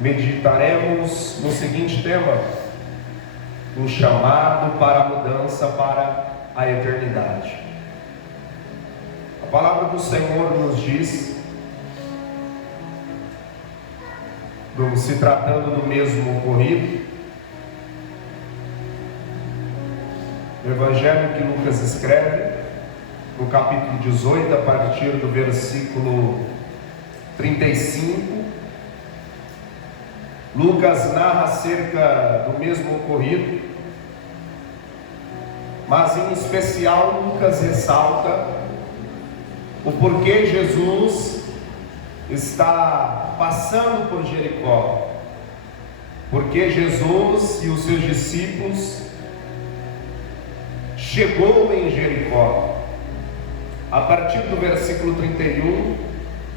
meditaremos no seguinte tema: o chamado para a mudança para a eternidade. A palavra do Senhor nos diz, se tratando do mesmo ocorrido, no Evangelho que Lucas escreve, no capítulo 18, a partir do versículo 35, Lucas narra acerca do mesmo ocorrido, mas em especial Lucas ressalta o porquê Jesus está passando por Jericó, porque Jesus e os seus discípulos chegou em Jericó. A partir do versículo 31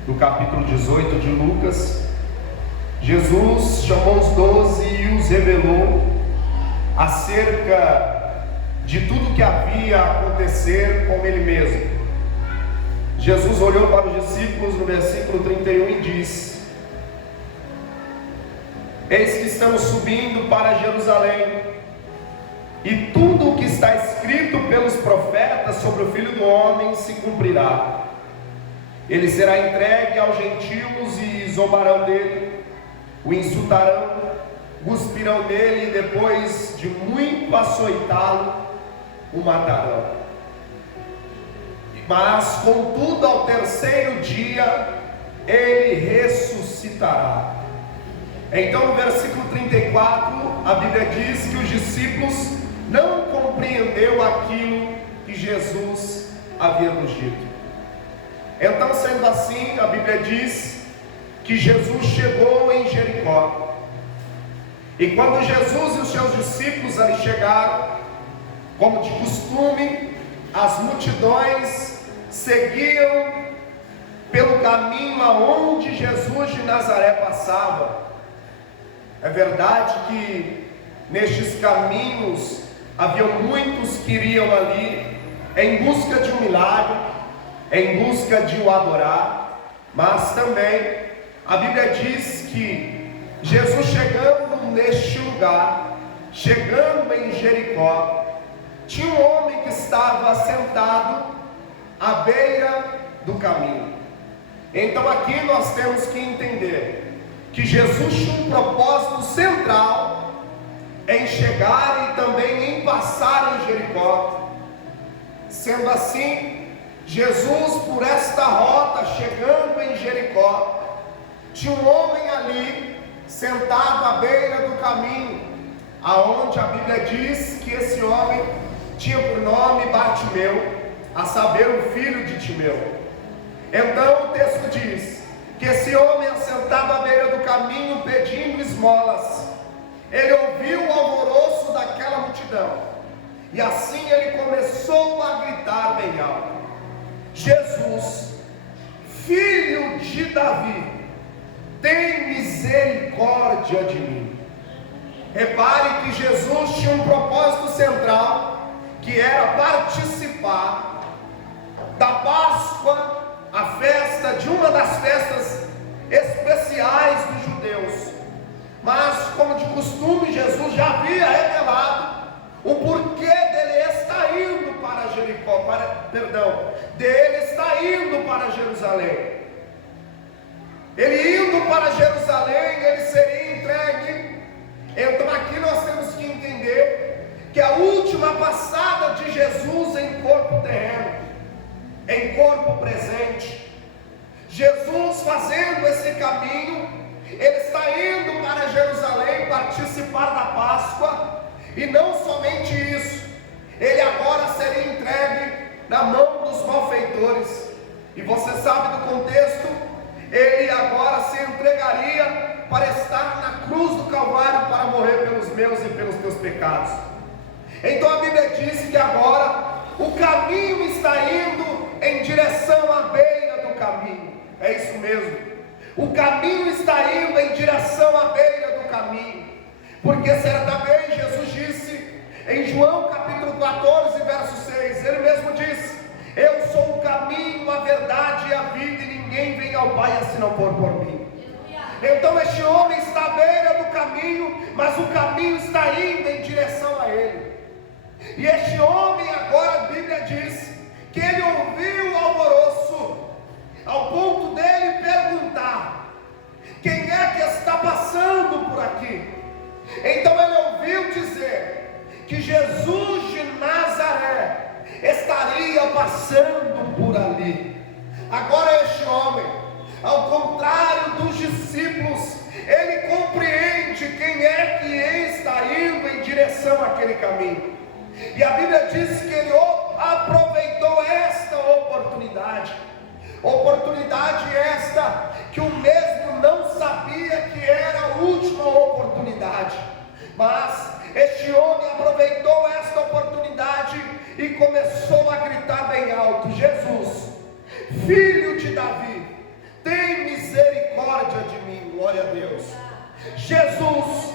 do capítulo 18 de Lucas, Jesus chamou os 12 e os revelou acerca de tudo que havia a acontecer com ele mesmo. Jesus olhou para os discípulos no versículo 31 e disse: eis que estamos subindo para Jerusalém, e tudo o que está escrito pelos profetas sobre o Filho do Homem se cumprirá. Ele será entregue aos gentios e zombarão dele, o insultarão, cuspirão nele e depois de muito açoitá-lo, o matarão. Mas contudo ao terceiro dia ele ressuscitará. Então no versículo 34 a Bíblia diz que os discípulos não compreendeu aquilo que Jesus havia nos dito. Então, sendo assim, a Bíblia diz que Jesus chegou em Jericó. E quando Jesus e os seus discípulos ali chegaram, como de costume, as multidões seguiam pelo caminho aonde Jesus de Nazaré passava. É verdade que nestes caminhos havia muitos que iriam ali em busca de um milagre, em busca de o adorar, mas também a Bíblia diz que Jesus chegando neste lugar, chegando em Jericó, tinha um homem que estava sentado à beira do caminho. Então aqui nós temos que entender que Jesus tinha um propósito central em chegar e também em passar em Jericó. Sendo assim, Jesus, por esta rota, chegando em Jericó, tinha um homem ali, sentado à beira do caminho, aonde a Bíblia diz que esse homem tinha por nome Bartimeu, a saber, o filho de Timeu. Então o texto diz que esse homem, assentado à beira do caminho, pedindo esmolas, ele ouviu o alvoroço daquela multidão, e assim ele começou a gritar bem alto: Jesus, filho de Davi, tem misericórdia de mim. Repare que Jesus tinha um propósito central, que era participar da Páscoa, a festa, de uma das festas especiais dos judeus. Mas, como de costume, Jesus já havia revelado o porquê dele estar indo para Jericó, dele está indo para Jerusalém. Ele indo para Jerusalém, ele seria entregue. Então aqui nós temos que entender que a última passada de Jesus em corpo terreno, em corpo presente, Jesus fazendo esse caminho, ele está indo para Jerusalém participar da Páscoa. E não somente isso, ele agora seria entregue na mão dos malfeitores. E você sabe do contexto, ele agora se entregaria para estar na cruz do Calvário, para morrer pelos meus e pelos teus pecados. Então a Bíblia diz que agora o caminho está indo em direção à beira do caminho. É isso mesmo. O caminho está indo em direção à beira do caminho, porque certa vez Jesus disse em João capítulo 14 verso 6, ele mesmo disse: eu sou o caminho, a verdade e a vida, e ninguém vem ao Pai se não for por mim. Então este homem está à beira do caminho, mas o caminho está indo em direção a ele. E este homem agora, a Bíblia diz que ele ouviu o alvoroço, ao ponto dele perguntar: quem é que está passando por aqui? Então ele ouviu dizer que Jesus de Nazaré estaria passando por ali. Agora este homem, ao contrário dos discípulos, ele compreende quem é que está indo em direção àquele caminho. E a Bíblia diz que ele aproveitou esta oportunidade esta que o mesmo não sabia que era a última oportunidade. Mas este homem aproveitou esta oportunidade e começou a gritar bem alto: Jesus, filho de Davi, tem misericórdia de mim. Glória a Deus. Jesus,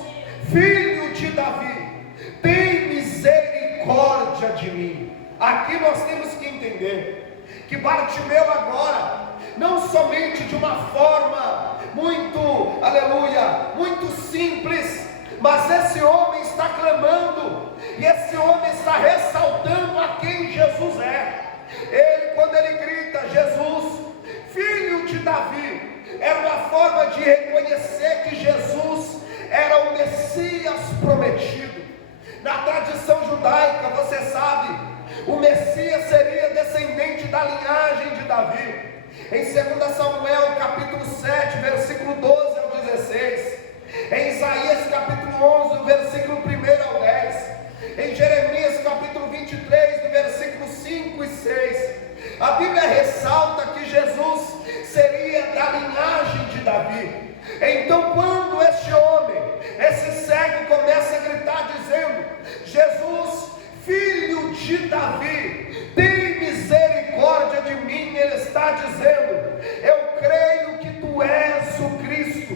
filho de Davi, tem misericórdia de mim. Aqui nós temos que entender que Bartimeu agora, não somente de uma forma muito, aleluia, muito simples, mas esse homem está clamando, e esse homem está ressaltando a quem Jesus é. Ele, quando ele grita Jesus, filho de Davi, era uma forma de reconhecer que Jesus era o Messias prometido. Na tradição judaica, você sabe, o Messias seria descendente da linhagem de Davi. Em 2 Samuel capítulo 7, versículo 12 ao 16, em Isaías capítulo 11, versículo 1 ao 10, em Jeremias capítulo 23, do versículo 5 e 6, a Bíblia ressalta que Jesus seria da linhagem de Davi. Então, quando este homem, esse cego, começa a gritar dizendo: Jesus, filho de Davi, tem misericórdia de mim, ele está dizendo: eu creio que tu és o Cristo,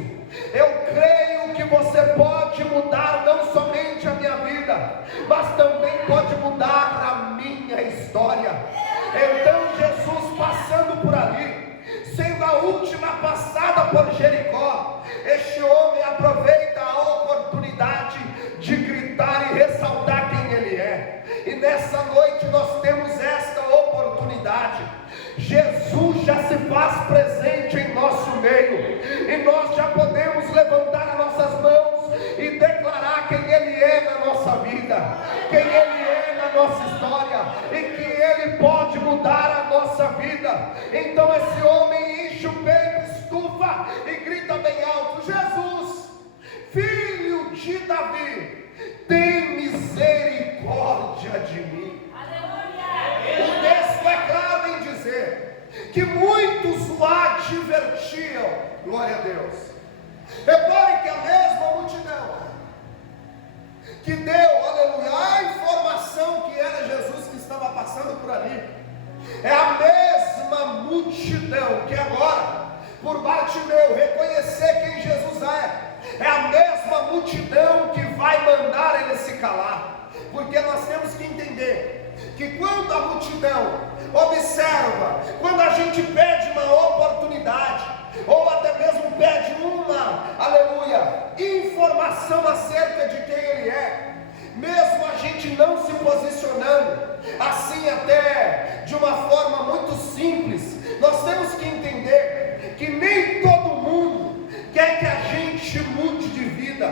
eu creio que você pode mudar não somente a minha vida, mas também pode mudar a minha história. Então Jesus, passando por ali, sendo a última passada por Jericó, este homem aproveita a oportunidade de gritar e ressaltar quem ele é. E nessa noite nós temos esta oportunidade. Jesus já se faz presente em nosso meio, e nós já podemos levantar as nossas mãos e declarar quem ele é na nossa vida, quem ele é na nossa história, e que ele pode mudar a nossa vida. Então esse homem enche o peito, estufa e grita bem alto: Jesus, filho de Davi, tem misericórdia de mim. O texto é claro em dizer que muitos o advertiam. Glória a Deus. Repare que a mesma multidão que deu, aleluia, a informação que era Jesus que estava passando por ali, é a mesma multidão que agora, por Bartimeu reconhecer quem Jesus é a mesma multidão que vai mandar ele se calar. Porque nós temos que entender que quando a multidão observa, quando a gente pede uma oportunidade, ou até mesmo pede uma, aleluia, informação acerca de quem ele é, mesmo a gente não se posicionando, assim até de uma forma muito simples, nós temos que entender que nem todo mundo quer que a gente mude de vida,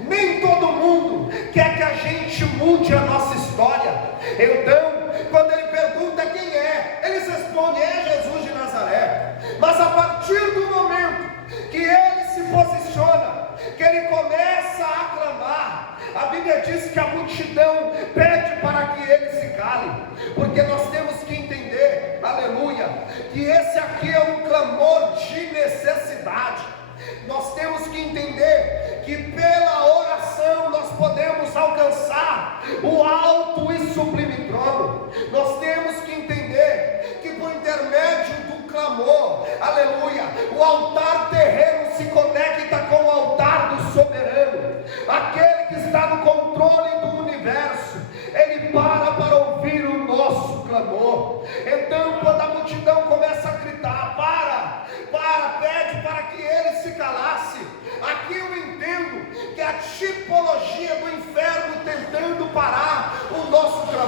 nem todo mundo quer que a gente mude a nossa história. Então, quando ele pergunta quem é, eles respondem: é Jesus de Nazaré. Mas a partir do momento que ele se posiciona, que ele começa a clamar, a Bíblia diz que a multidão pede para que ele se cale, porque nós temos que entender, aleluia, que esse aqui é um clamor de necessidade. Nós temos que entender que pela oração nós podemos alcançar o alto e sublime trono. Nós temos que entender que por intermédio do clamor, aleluia, o altar terreno se conecta com o altar do soberano, aquele que está no controle do universo. Ele para ouvir o nosso clamor. Então, quando a multidão começa a gritar: pede para que ele se calasse,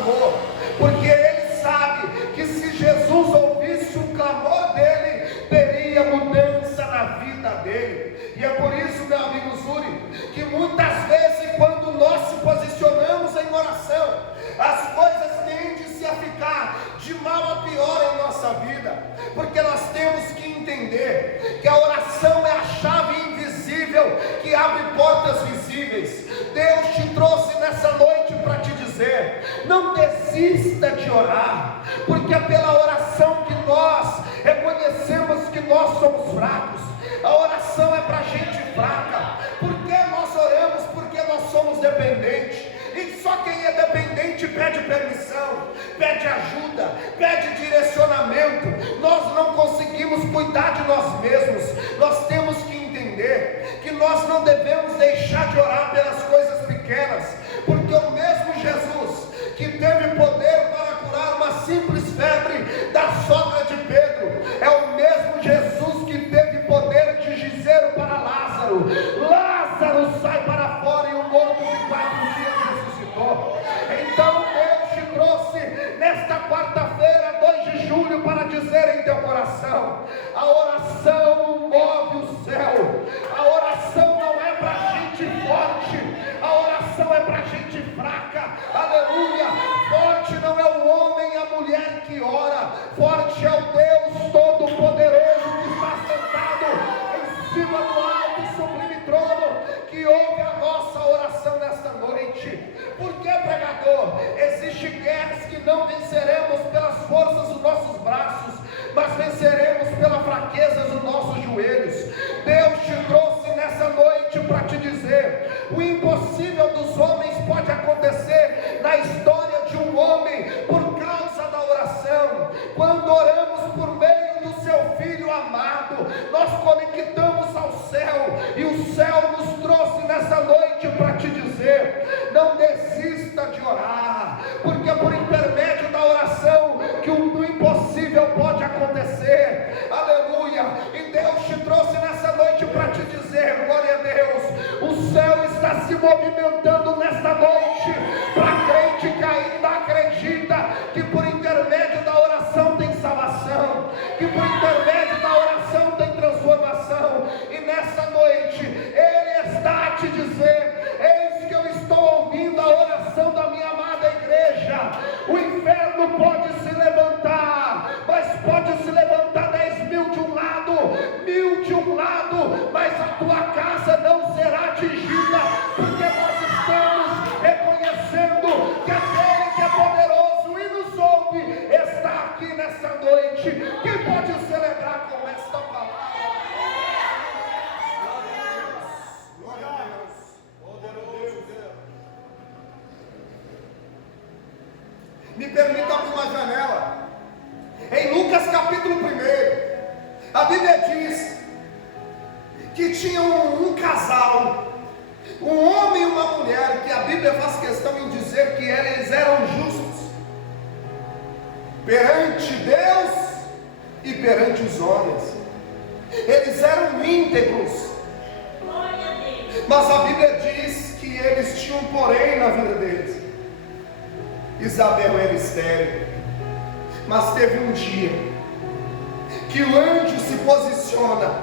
clamor, porque ele sabe que se Jesus ouvisse o clamor dele, teria mudança na vida dele. E é por isso, meu amigo Zuri, que muitas vezes quando nós se posicionamos em oração, as coisas tendem-se a ficar de mal a pior em nossa vida, porque nós temos que entender que a oração é a chave invisível que abre portas visíveis. Deus te trouxe nessa noite para te dizer: não desista de orar, porque é pela oração que nós reconhecemos que nós somos fracos. A oração é para gente fraca. Por que nós oramos? Porque nós somos dependentes. E só quem é dependente pede permissão, pede ajuda, pede direcionamento. Nós não conseguimos cuidar de nós mesmos. Nós temos que entender que nós não devemos deixar de orar pelas coisas pequenas, porque o mesmo Jesus que teve poder para curar uma simples febre da sogra de Pedro, é o mesmo Jesus que teve poder de dizer para Lázaro: Lázaro, sai para fora, e o morto de 4 dias ressuscitou. Então Deus te trouxe nesta quarta-feira, 2 de julho, para dizer em teu coração: a oração move o céu. A oração não é para gente forte, a oração é para gente fraca. Aleluia. Forte não é o homem e a mulher que ora, forte é o Deus Todo-Poderoso que está sentado em cima do alto e sublime trono, que ouve a nossa oração nesta noite. Por que, pregador? Existem guerras que não venceremos pelas forças dos nossos braços, mas venceremos pela fraqueza dos nossos joelhos. Deus te trouxe nessa noite para te dizer: o impossível dos homens pode acontecer na história de um homem por causa da oração. Quando oramos por meio do seu Filho amado, nós conectamos ao céu, e o céu nos trouxe nessa noite para te dizer: não desista de orar, porque é por intermédio da oração que o impossível pode acontecer. Aleluia. E Deus te trouxe nessa noite para te dizer: glória a Deus, o céu está se movimentando nesta noite para crente que ainda acredita que por intermédio da oração tem salvação, que por intermédio da oração tem transformação. E nessa noite Ele está a te dizer: eis que eu estou ouvindo a oração da minha amada igreja. O inferno pode se levantar, mas pode se levantar 10.000 de um lado, 1.000 de um lado, mas a tua casa não será atingida, porque nós estamos reconhecendo que aquele que é poderoso e nos ouve está aqui nessa noite. Quem pode celebrar com esta palavra? Glória a Deus, poderoso Deus. Me permita abrir uma janela. Em Lucas capítulo 1, a Bíblia diz que tinha um casal, um homem e uma mulher, que a Bíblia faz questão em dizer que eles eram justos perante Deus e perante os homens. Eles eram íntegros, mas a Bíblia diz que eles tinham um porém na vida deles. Isabel era estéril, mas teve um dia que o anjo se posiciona,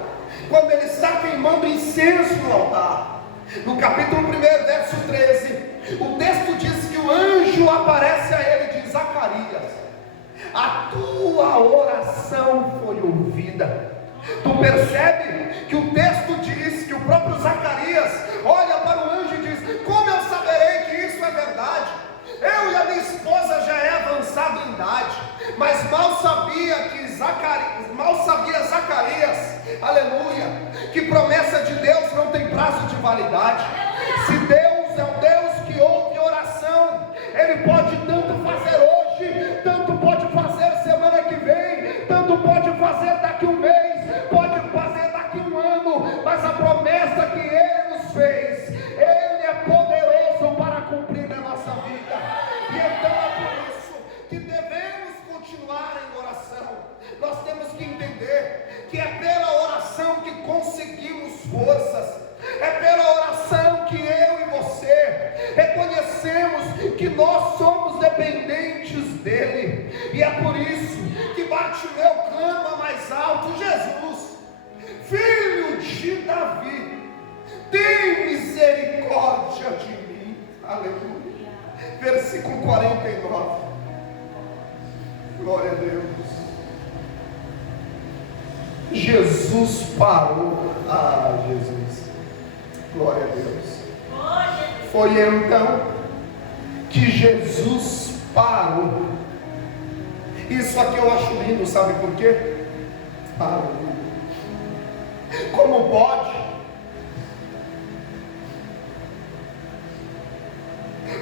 quando ele está queimando incenso no altar. No capítulo 1, verso 13, o texto diz que o anjo aparece a ele e diz: Zacarias, a tua oração foi ouvida. Tu percebe que o texto diz que o próprio Zacarias olha para o anjo e diz: como eu saberei que isso é verdade? Eu e a minha esposa já é avançado em idade. Mas mal sabia Zacarias, aleluia, que promessa de Deus não tem prazo de validade. Se Deus é o Deus que ouve oração, Ele pode tanto fazer hoje, tanto pode fazer semana que vem, tanto pode fazer daqui um mês, pode fazer daqui um ano, mas a promessa que Ele nos fez, Ele é poderoso para cumprir na nossa vida. E então é por isso que devemos continuar em oração. Nós temos que entender que é pela oração que conseguimos forças, é pela oração que eu e 49. Glória a Deus. Jesus parou. Ah, Jesus. Glória a Deus. Foi então que Jesus parou. Isso aqui eu acho lindo, sabe por quê? Aleluia. Como pode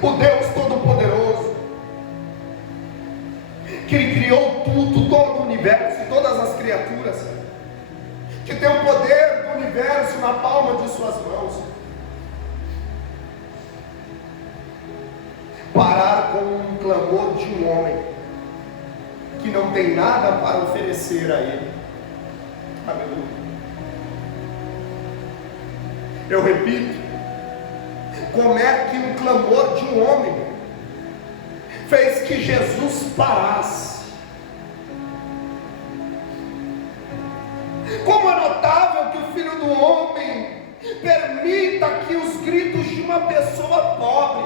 o Deus Todo-Poderoso, que Ele criou tudo, todo o universo, todas as criaturas, que tem o poder do universo na palma de suas mãos, parar com um clamor de um homem que não tem nada para oferecer a Ele? Aleluia. Eu repito, como é que um clamor de um homem fez que Jesus parasse? Como é notável que o Filho do Homem permita que os gritos de uma pessoa pobre,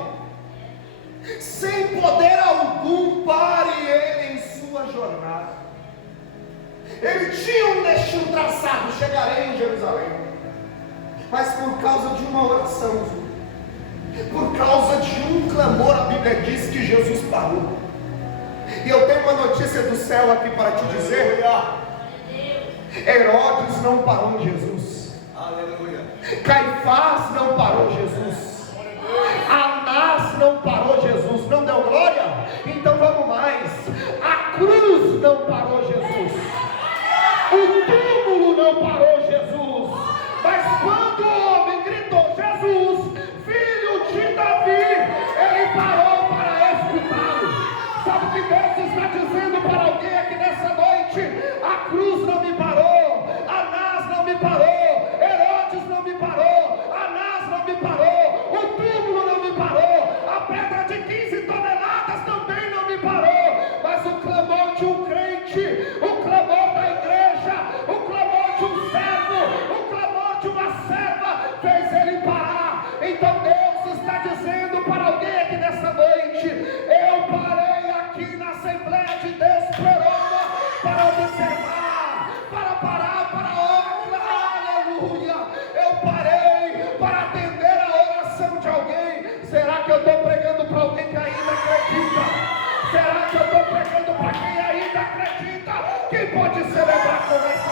sem poder algum, pare ele em sua jornada. Ele tinha um destino traçado: chegarei em Jerusalém. Mas por causa de uma oração, por causa de um clamor, a Bíblia diz que Jesus parou. E eu tenho uma notícia do céu aqui para te dizer: Herodes não parou Jesus. Aleluia. Caifás não parou Jesus. Anás não parou Jesus. Não deu glória? Então vamos mais. A cruz não parou Jesus. O túmulo não parou Jesus. Mas quando o homem gritou: Jesus, filho de Davi, ele parou para escutá-lo. Sabe o que Deus está dizendo para alguém aqui nessa noite? A cruz não me parou, Anás não me parou, Herodes não me parou, Anás não me parou, o túmulo não me parou, a pedra de 15 toneladas também não me parou, mas o clamor de um crente, o clamor da igreja, o clamor de um servo, o clamor de uma serva fez ele parar. Então Deus está dizendo para alguém aqui nessa noite: eu parei aqui na Assembleia de Deus Peroma para observar, para parar, para orar. Aleluia. Eu parei para atender a oração de alguém. Será que eu estou pregando para alguém que ainda acredita? Será que eu estou pregando para quem ainda acredita? Quem pode celebrar com essa?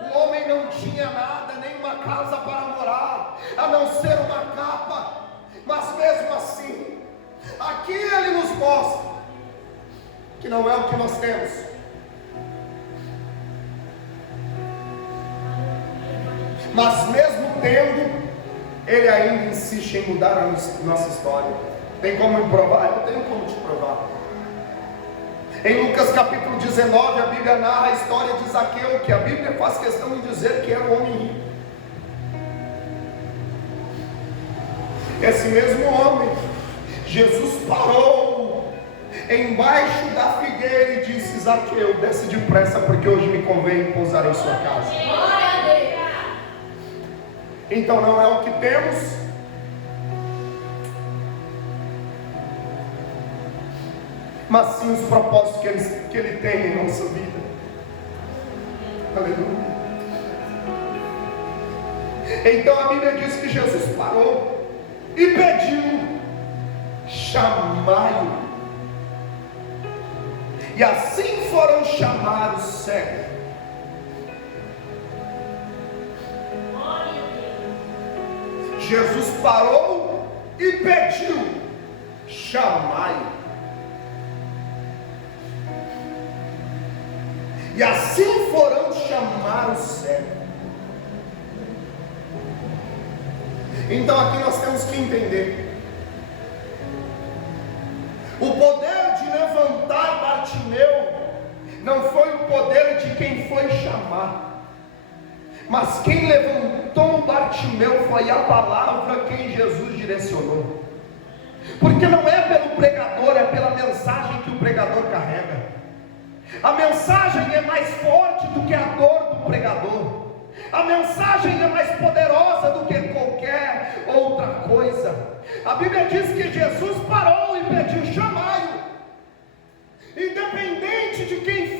O homem não tinha nada, nem uma casa para morar, a não ser uma capa. Mas mesmo assim, aqui ele nos mostra que não é o que nós temos. Mas mesmo tendo, ele ainda insiste em mudar a nossa história. Tem como me provar? Eu tenho como te provar. Em Lucas capítulo 19, a Bíblia narra a história de Zaqueu, que a Bíblia faz questão de dizer que era um homem rico. Esse mesmo homem, Jesus parou embaixo da figueira e disse: Zaqueu, desce depressa, porque hoje me convém pousar em sua casa. Então não é o que temos, mas sim os propósitos que Ele tem em nossa vida. Aleluia. Então a Bíblia diz que Jesus parou e pediu: chamai-o. E assim foram chamar os cegos. Jesus parou e pediu: chamai-o. E assim foram chamar os cegos. Então aqui nós temos que entender: o poder de levantar Bartimeu não foi o poder de quem foi chamar, mas quem levantou Bartimeu foi a palavra que Jesus direcionou. Porque não é pelo pregador, é pela mensagem que o pregador carrega. A mensagem é mais forte do que a dor do pregador. A mensagem é mais poderosa do que qualquer outra coisa. A Bíblia diz que Jesus parou e pediu: chamai-o. Independente de quem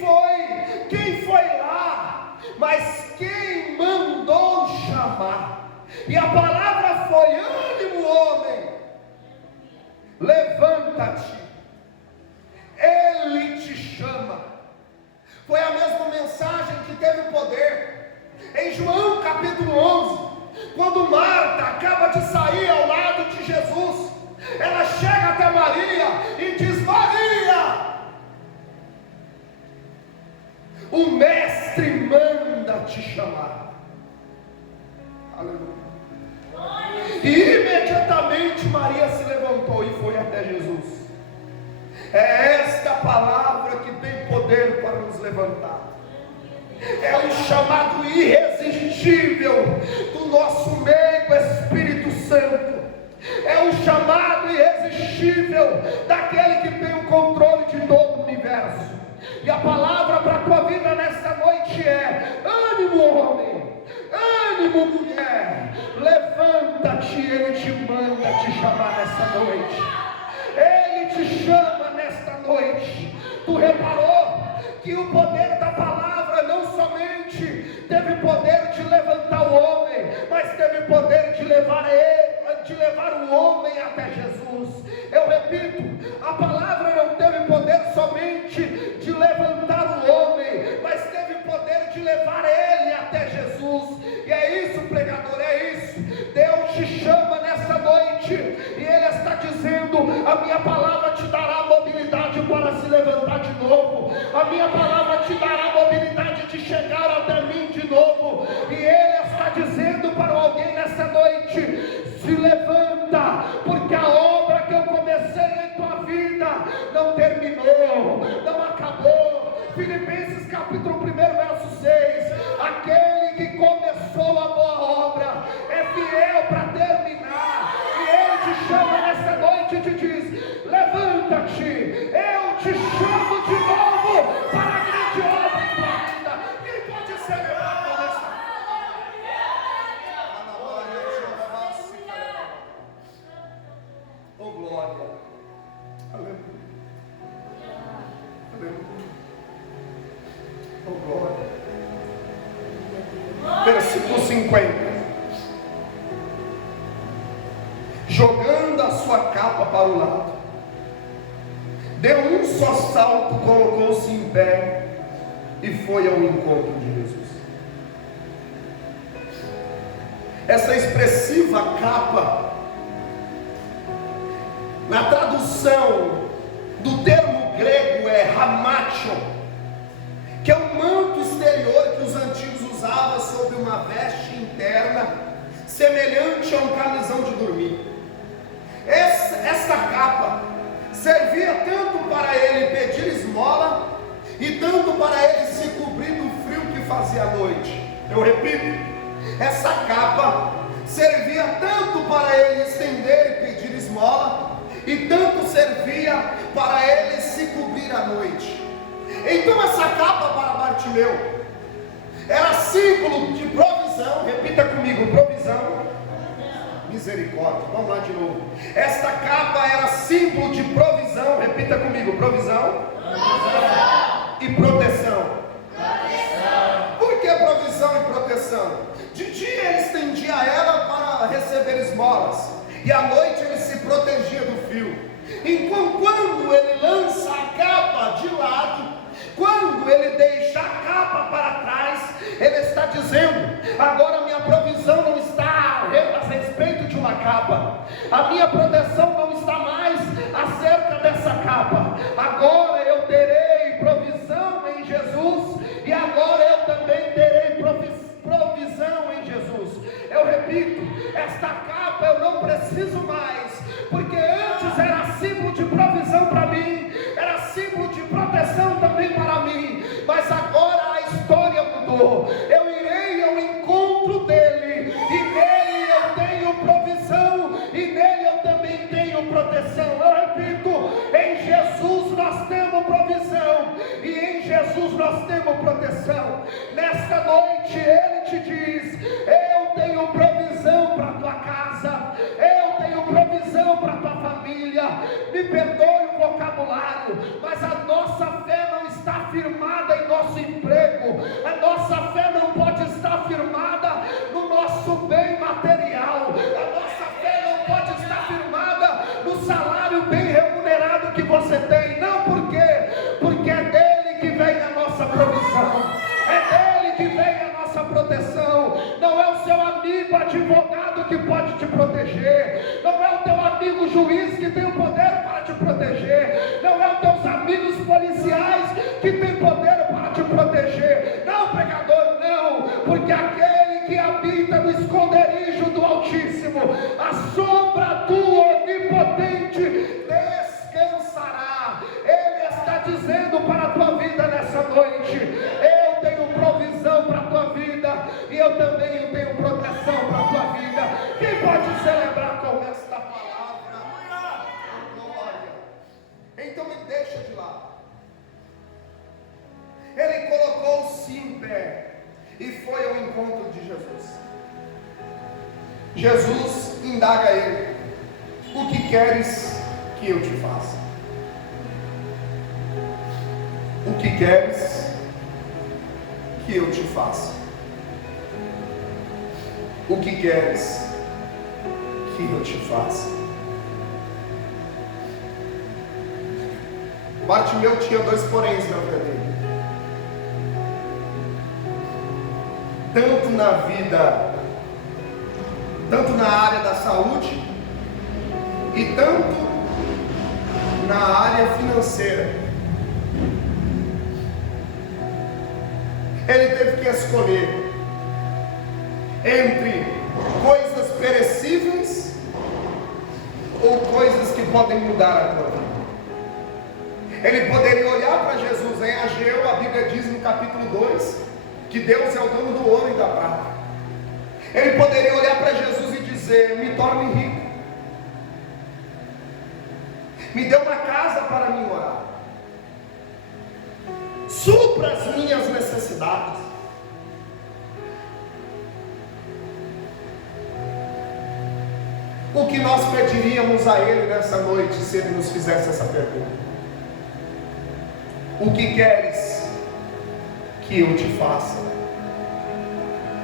foi lá, mas quem mandou chamar. E a palavra foi: ânimo, homem, levanta-te, Ele te chama. Foi a mesma mensagem que teve poder em João capítulo 11, quando Marta acaba de sair ao lado de Jesus. Ela chega até Maria e diz: Maria, o mestre manda te chamar. Aleluia. E imediatamente Maria se levantou e foi até Jesus. É esta palavra que tem poder para nos levantar. É o chamado irresistível do nosso meio Espírito Santo. É o chamado irresistível daquele que tem o controle de todo o universo. E a palavra para a tua vida nesta noite é: ânimo, homem, ânimo, mulher, levanta-te. Ele te manda te chamar nesta noite. Ele te chama nesta noite. Tu reparou que o poder da palavra não somente teve poder de levantar o homem, mas teve poder de levar o homem até Jesus. Eu repito, a palavra não teve poder somente de levantar o homem, mas teve poder de levar ele até Jesus. E é isso, pregador, é isso. Deus te chama nessa noite e Ele está dizendo: a minha palavra te dará mobilidade para se levantar de novo. A minha palavra te dará mobilidade de chegar até mim de novo. E Ele está dizendo para alguém nessa noite: se levanta, porque a obra que eu comecei em tua vida não terminou, não acabou. Filipenses capítulo 1, verso 6: aquele que começou a boa obra é fiel para terminar. E Ele te chama nessa noite e te diz: levanta-te, eu te chamo de novo para a grande obra em tua vida. Quem pode celebrar com essa? Oh glória, aleluia, aleluia, oh glória. Versículo 50. Jogando a sua capa para o lado, deu um só salto, colocou-se em pé e foi ao encontro de Jesus. Essa expressiva capa, na tradução do termo grego, é hamatio, que é um manto exterior que os antigos usavam sobre uma veste interna, semelhante a um camisão de dormir. Essa capa servia tanto para ele pedir esmola e tanto para ele se cobrir do frio que fazia à noite. Eu repito, essa capa servia tanto para ele estender e pedir esmola e tanto servia para ele se cobrir à noite. Então essa capa para Bartimeu era símbolo de provisão. Repita comigo: provisão, misericórdia. Vamos lá de novo. Esta capa era símbolo de provisão. Repita comigo: provisão, e proteção. Por que provisão e proteção? De dia ele estendia ela para receber esmolas, e à noite ele se protegia do frio. Enquanto quando ele lança a capa de lado, quando ele deixa a capa para trás, ele está dizendo: agora minha provisão não está a respeito de uma capa, a minha proteção não está mais acerca dessa capa. Agora eu terei provisão em Jesus, e agora eu também terei provisão em Jesus. Eu repito, esta capa eu não preciso mais, porque antes era símbolo de provisão para mim, era símbolo de proteção também para mim, mas agora a história mudou. Eu irei ao encontro dele, e nele eu tenho provisão, e nele eu também tenho proteção. Eu repito, em Jesus nós temos provisão, e em Jesus nós temos proteção. Nesta noite Ele noite diz: eu tenho provisão para a tua casa, eu tenho provisão para a tua família. Me perdoe o vocabulário, mas a nossa fé não está firmada em nosso emprego, a nossa fé não pode estar firmada no nosso bem material, a nossa fé não pode estar firmada no salário bem remunerado que você tem. Não, por quê? Porque é dele que vem a nossa provisão, é dele que vem a nossa proteção. Não é o seu amigo advogado que pode te proteger, não é o teu amigo juiz que tem o poder para te proteger, não é os teus amigos policiais que tem poder para te proteger. Não, pregador, não, porque aquele que habita no esconderijo do Altíssimo, a sombra do Onipotente descansará. Ele está dizendo para a tua vida nessa noite: eu tenho provisão para a tua vida, e eu também tenho proteção para a tua vida. Quem pode celebrar com esta palavra? Glória. Então me deixa de lado. Ele colocou-se em pé e foi ao encontro de Jesus. Jesus indaga ele: o que queres que eu te faça? O que queres que eu te faça? O que queres que eu te faça? Bartimeu tinha dois poréns na vida dele. Tanto na vida, tanto na área da saúde e tanto na área financeira. Ele teve que escolher entre coisas perecíveis ou coisas que podem mudar a tua vida. Ele poderia olhar para Jesus. Em Ageu, a Bíblia diz no capítulo 2 que Deus é o dono do ouro e da prata. Ele poderia olhar para Jesus e dizer: me torne rico, me dê uma casa para mim morar, supra as minhas necessidades. O que nós pediríamos a Ele nessa noite se Ele nos fizesse essa pergunta? O que queres que eu te faça?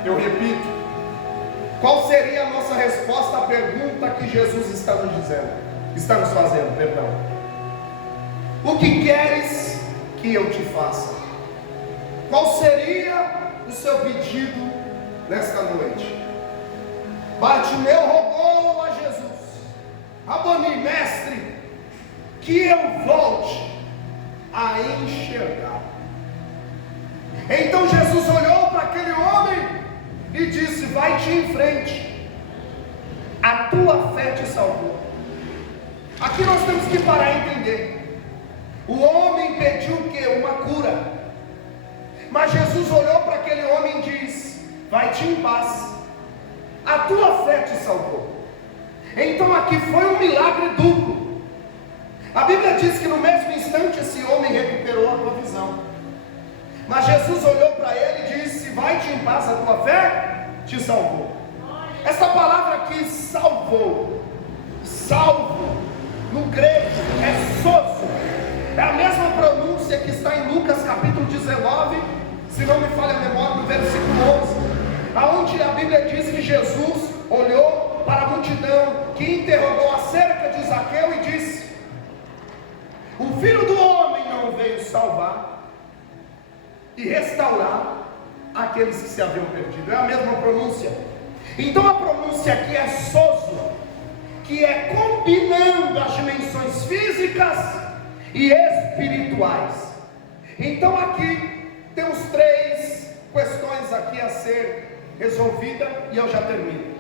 Eu repito, qual seria a nossa resposta à pergunta que Jesus está nos dizendo? Está nos fazendo, perdão. O que queres que eu te faça? Qual seria o seu pedido nesta noite? Bartimeu rogou a Jesus: Raboni, mestre, que eu volte a enxergar. Então Jesus olhou para aquele homem e disse: vai-te em frente, a tua fé te salvou. Aqui nós temos que parar e entender. O homem pediu o quê? Uma cura. Mas Jesus olhou para aquele homem e disse: vai-te em paz, a tua fé te salvou. Então aqui foi um milagre duplo. A Bíblia diz que no mesmo instante esse homem recuperou a tua visão. Mas Jesus olhou para ele e disse: vai-te em paz, a tua fé te salvou. Essa palavra aqui, salvou, salvo, no grego é sozo. É a mesma pronúncia que está em Lucas capítulo 19, se não me falha a memória, no versículo 11, aonde a Bíblia diz que Jesus olhou para a multidão que interrogou acerca de Zaqueu e disse: o Filho do Homem não veio salvar e restaurar aqueles que se haviam perdido. É a mesma pronúncia. Então a pronúncia aqui é sozo, que é combinando as dimensões físicas e espirituais. Então aqui temos três questões aqui a ser resolvida e eu já termino.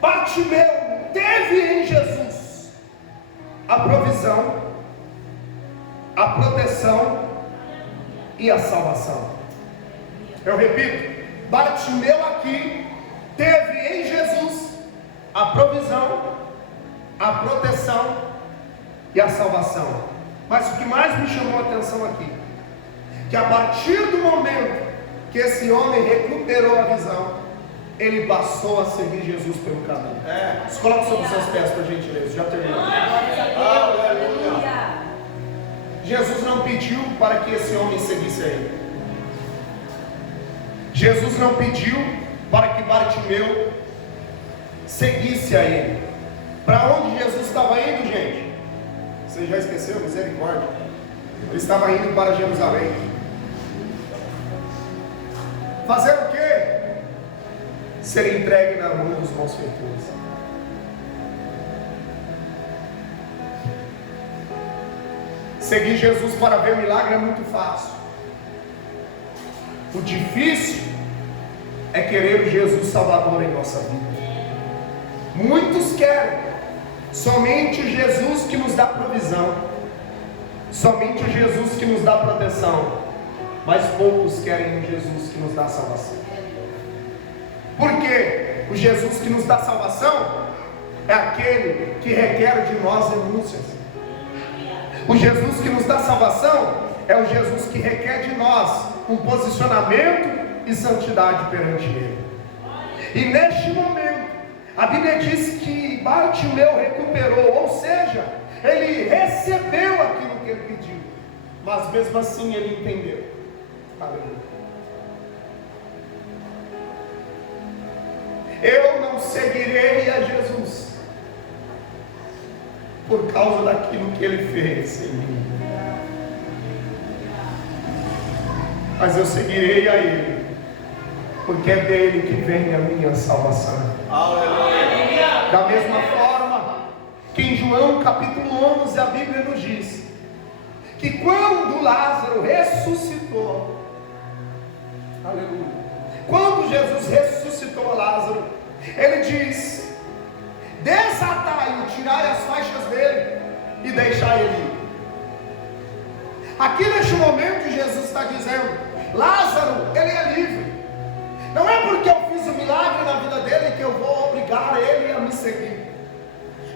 Bartimeu teve em Jesus a provisão, a proteção e a salvação. Eu repito, Bartimeu aqui teve em Jesus a provisão, a proteção e a salvação. Mas o que mais me chamou a atenção aqui, que a partir do momento que esse homem recuperou a visão, ele passou a seguir Jesus pelo caminho. Se coloque sobre os seus pés, por gentileza, já terminou. Aleluia. Jesus não pediu para que esse homem seguisse a ele. Jesus não pediu para que Bartimeu seguisse a ele. Para onde Jesus estava indo, gente? Você já esqueceu? Misericórdia. Ele estava indo para Jerusalém. Fazer o quê? Ser entregue na mão dos malfeitores. Seguir Jesus para ver milagre é muito fácil. O difícil é querer o Jesus Salvador em nossa vida. Muitos querem somente o Jesus que nos dá provisão, somente o Jesus que nos dá proteção, mas poucos querem o Jesus que nos dá salvação. Por quê? O Jesus que nos dá salvação é aquele que requer de nós renúncias. O Jesus que nos dá salvação é o Jesus que requer de nós um posicionamento e santidade perante Ele. E neste momento, a Bíblia diz que Bartimeu recuperou, ou seja, ele recebeu aquilo que ele pediu, mas mesmo assim ele entendeu. Aleluia. Eu não seguirei a Jesus por causa daquilo que ele fez em mim, mas eu seguirei a ele porque é dele que vem a minha salvação. Aleluia. Da mesma forma que em João capítulo 11 a Bíblia nos diz que quando Lázaro ressuscitou, aleluia, quando Jesus ressuscitou Lázaro, ele diz: desatai-o, tirai as faixas dele e deixai ele ir. Aqui neste momento Jesus está dizendo: Lázaro, ele é livre. Não é porque eu fiz um milagre na vida dele que eu vou obrigar ele a me seguir.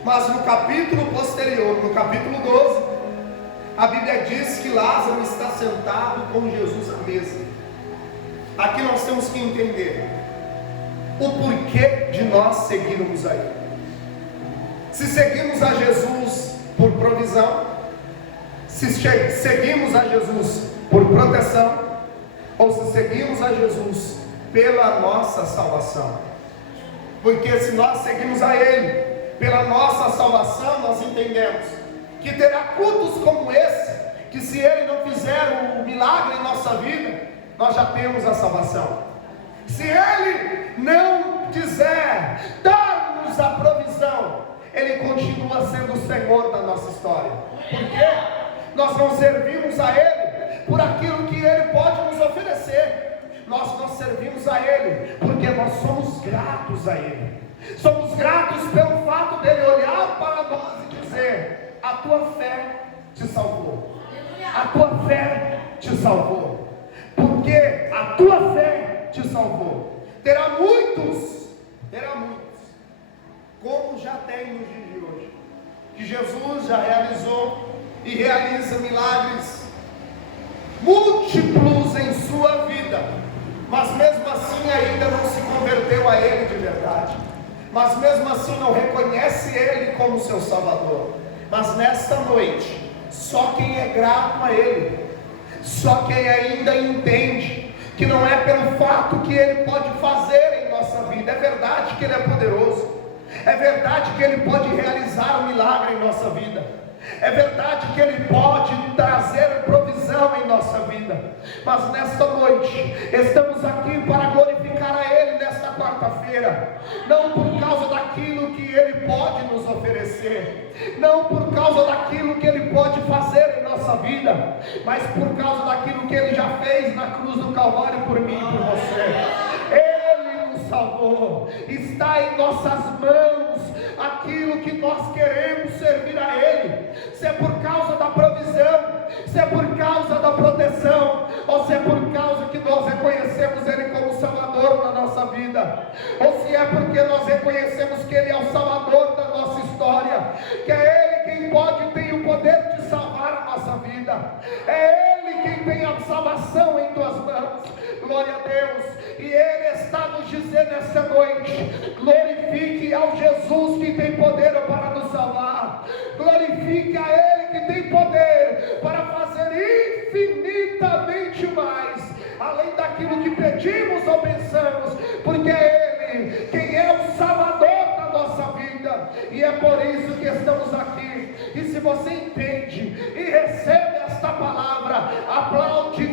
Mas no capítulo posterior, no capítulo 12, a Bíblia diz que Lázaro está sentado com Jesus à mesa. Aqui nós temos que entender o porquê de nós seguirmos a Ele. Se seguimos a Jesus por provisão, se seguimos a Jesus por proteção, ou se seguimos a Jesus pela nossa salvação. Porque se nós seguimos a Ele pela nossa salvação, nós entendemos que terá cultos como esse, que se Ele não fizer o milagre em nossa vida, nós já temos a salvação. Se Ele não quiser dar-nos a provisão, Ele continua sendo o Senhor da nossa história. Por quê? Nós não servimos a Ele por aquilo que Ele pode nos oferecer. Nós não servimos a Ele porque nós somos gratos a Ele. Somos gratos pelo fato dele olhar para nós e dizer: a tua fé te salvou. A tua fé te salvou. Porque a tua fé te salvou. Terá muitos, como já tem nos dias de hoje, que Jesus já realizou e realiza milagres múltiplos em sua vida, mas mesmo assim ainda não se converteu a Ele de verdade, mas mesmo assim não reconhece Ele como seu Salvador. Mas nesta noite, só quem é grato a Ele, só quem ainda entende que não é pelo fato que Ele pode fazer em nossa vida. É verdade que Ele é poderoso, é verdade que Ele pode realizar um milagre em nossa vida, é verdade que Ele pode trazer provisão em nossa vida, mas nesta noite estamos aqui para glorificar a Ele nesta quarta-feira, não por causa daquilo que Ele pode nos oferecer, não por causa daquilo que Ele pode fazer em nossa vida, mas por causa daquilo que Ele já fez na cruz do Calvário por mim e por você. Ele nos salvou, está em nossas mãos aquilo que nós queremos servir a Ele, se é por causa da provisão, se é por causa da proteção, ou se é por causa que nós reconhecemos Ele como Salvador da nossa vida, ou se é porque nós reconhecemos que Ele é o Salvador da nossa história, que é Ele quem pode e tem o poder de salvar a nossa vida, é Ele Ele quem tem a salvação em tuas mãos. Glória a Deus. E Ele está nos dizendo essa noite: glorifique ao Jesus que tem poder para nos salvar. Glorifique a Ele que tem poder para fazer infinitamente mais, além daquilo que pedimos ou pensamos, porque é Ele quem é o Salvador da nossa vida, e é por isso que estamos aqui. E se você entende e recebe esta palavra, aplaude